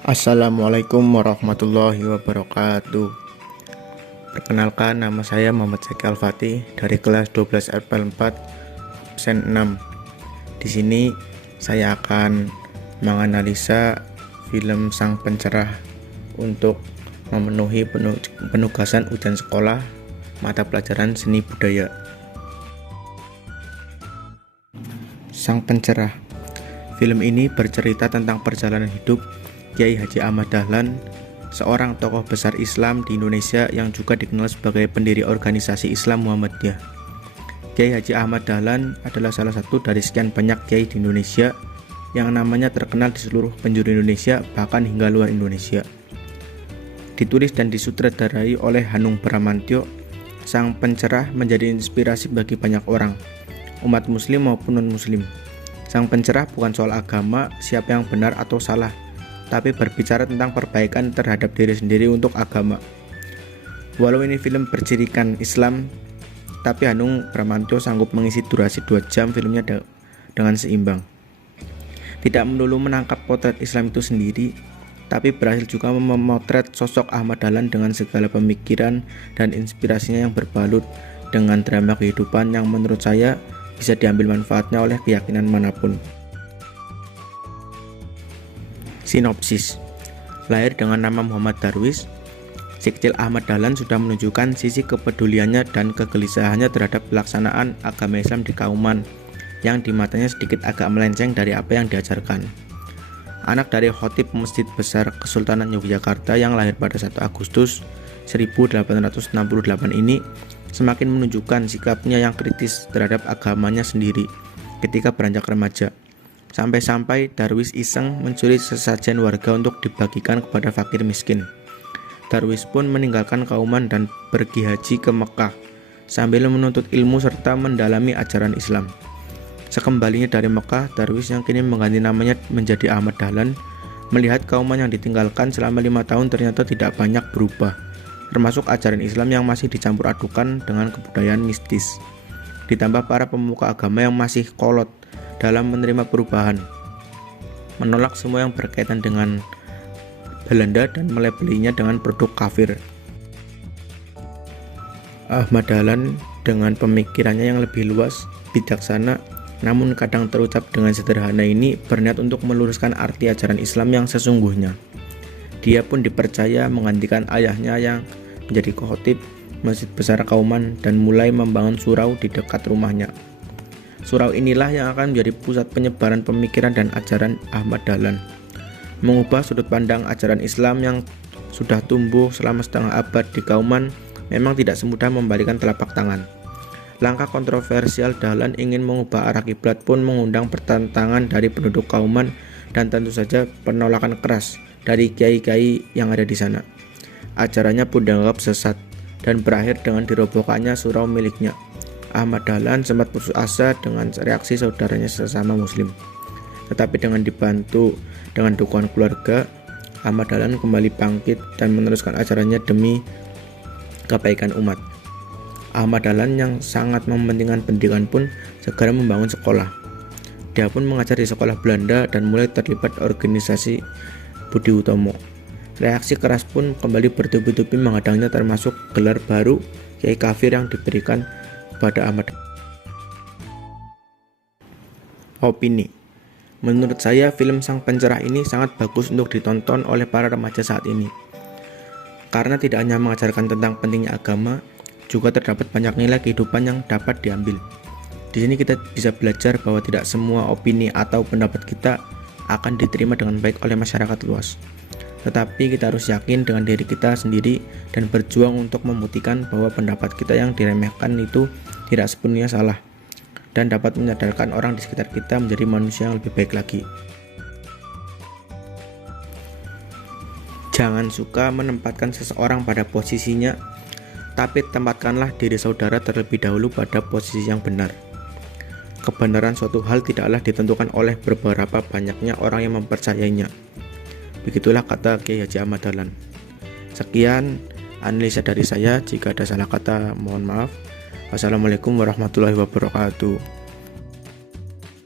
Assalamualaikum warahmatullahi wabarakatuh. Perkenalkan, nama saya Muhammad Zaki Al-Fatih dari kelas 12 FPL 4 absen 6. Di sini saya akan menganalisa film Sang Pencerah untuk memenuhi penugasan ujian sekolah mata pelajaran seni budaya. Sang Pencerah. Film ini bercerita tentang perjalanan hidup Kiai Haji Ahmad Dahlan, seorang tokoh besar Islam di Indonesia yang juga dikenal sebagai pendiri organisasi Islam Muhammadiyah. Kiai Haji Ahmad Dahlan adalah salah satu dari sekian banyak kiai di Indonesia yang namanya terkenal di seluruh penjuru Indonesia, bahkan hingga luar Indonesia. Ditulis dan disutradarai oleh Hanung Bramantyo, Sang Pencerah menjadi inspirasi bagi banyak orang, umat muslim maupun non-muslim. Sang Pencerah bukan soal agama, siapa yang benar atau salah, tapi berbicara tentang perbaikan terhadap diri sendiri untuk agama. Walau ini film bercirikan Islam, tapi Hanung Bramantyo sanggup mengisi durasi 2 jam filmnya dengan seimbang. Tidak melulu menangkap potret Islam itu sendiri, tapi berhasil juga memotret sosok Ahmad Dahlan dengan segala pemikiran dan inspirasinya yang berbalut dengan drama kehidupan yang menurut saya bisa diambil manfaatnya oleh keyakinan manapun. Sinopsis. Lahir dengan nama Muhammad Darwis, si kecil Ahmad Dahlan sudah menunjukkan sisi kepeduliannya dan kegelisahannya terhadap pelaksanaan agama Islam di Kauman yang di matanya sedikit agak melenceng dari apa yang diajarkan. Anak dari Khatib Masjid Besar Kesultanan Yogyakarta yang lahir pada 1 Agustus 1868 ini semakin menunjukkan sikapnya yang kritis terhadap agamanya sendiri ketika beranjak remaja. Sampai-sampai Darwis iseng mencuri sesajen warga untuk dibagikan kepada fakir miskin. Darwis pun meninggalkan Kauman dan pergi haji ke Mekah sambil menuntut ilmu serta mendalami ajaran Islam. Sekembalinya dari Mekah, Darwis yang kini mengganti namanya menjadi Ahmad Dahlan melihat Kauman yang ditinggalkan selama 5 tahun ternyata tidak banyak berubah, termasuk ajaran Islam yang masih dicampur adukan dengan kebudayaan mistis. Ditambah para pemuka agama yang masih kolot dalam menerima perubahan, menolak semua yang berkaitan dengan Belanda dan melabelinya dengan produk kafir. Ahmad Dahlan dengan pemikirannya yang lebih luas, bijaksana, namun kadang terucap dengan sederhana ini berniat untuk meluruskan arti ajaran Islam yang sesungguhnya. Dia pun dipercaya menggantikan ayahnya yang menjadi khatib Masjid Besar Kauman dan mulai membangun surau di dekat rumahnya. Surau inilah yang akan menjadi pusat penyebaran pemikiran dan ajaran Ahmad Dahlan. Mengubah sudut pandang ajaran Islam yang sudah tumbuh selama setengah abad di Kauman memang tidak semudah membalikan telapak tangan. Langkah kontroversial Dahlan ingin mengubah arah kiblat pun mengundang pertentangan dari penduduk Kauman dan tentu saja penolakan keras dari kiai-kiai yang ada di sana. Ajarannya pun dianggap sesat dan berakhir dengan dirobohkannya surau miliknya. Ahmad Dahlan sempat putus asa dengan reaksi saudaranya sesama muslim. Tetapi dengan dibantu dengan dukungan keluarga, Ahmad Dahlan kembali bangkit dan meneruskan ajarannya demi kebaikan umat. Ahmad Dahlan yang sangat mementingkan pendidikan pun segera membangun sekolah. Dia pun mengajar di sekolah Belanda dan mulai terlibat organisasi Budi Utomo. Reaksi keras pun kembali bertubi-tubi menghadangnya, termasuk gelar baru Kiai Kafir yang diberikan pada Ahmad. Opini. Menurut saya film Sang Pencerah ini sangat bagus untuk ditonton oleh para remaja saat ini. Karena tidak hanya mengajarkan tentang pentingnya agama, juga terdapat banyak nilai kehidupan yang dapat diambil. Di sini kita bisa belajar bahwa tidak semua opini atau pendapat kita akan diterima dengan baik oleh masyarakat luas. Tetapi kita harus yakin dengan diri kita sendiri dan berjuang untuk membuktikan bahwa pendapat kita yang diremehkan itu tidak sepenuhnya salah dan dapat menyadarkan orang di sekitar kita menjadi manusia yang lebih baik lagi. Jangan suka menempatkan seseorang pada posisinya, tapi tempatkanlah diri saudara terlebih dahulu pada posisi yang benar. Kebenaran suatu hal tidaklah ditentukan oleh beberapa banyaknya orang yang mempercayainya. Begitulah kata Kiai Haji Ahmad Dahlan. Sekian analisa dari saya, jika ada salah kata mohon maaf. Wassalamualaikum warahmatullahi wabarakatuh.